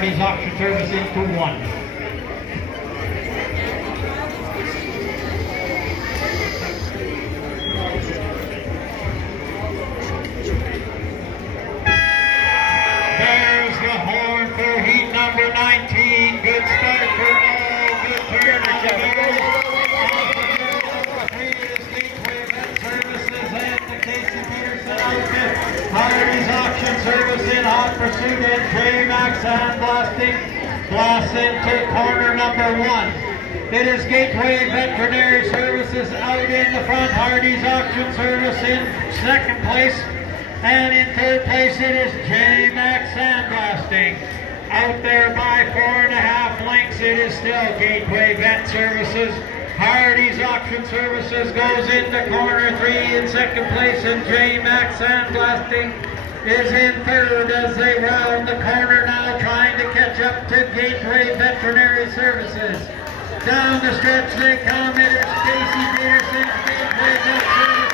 Hardy's Auction Service in 2-1. There's the horn for heat number 19. Good start for all. Good turn on the Gateway Vet Services and the Casey Peterson outfit. Hardy's Auction Service in hot pursuit and J-Max sandblasting. Blasts into corner number 1. It is Gateway Veterinary Services out in the front. Hardy's Auction Service in second place. And in third place it is J-Max sandblasting. Out there by 4.5 lengths it is still Gateway Vet Services. Hardy's Auction Services goes into corner 3 in second place, and J-Max sandblasting is in third as they round the corner now, trying to catch up to Gateway Veterinary Services. Down the stretch they come. It is Casey Peterson, Gateway Vet Services.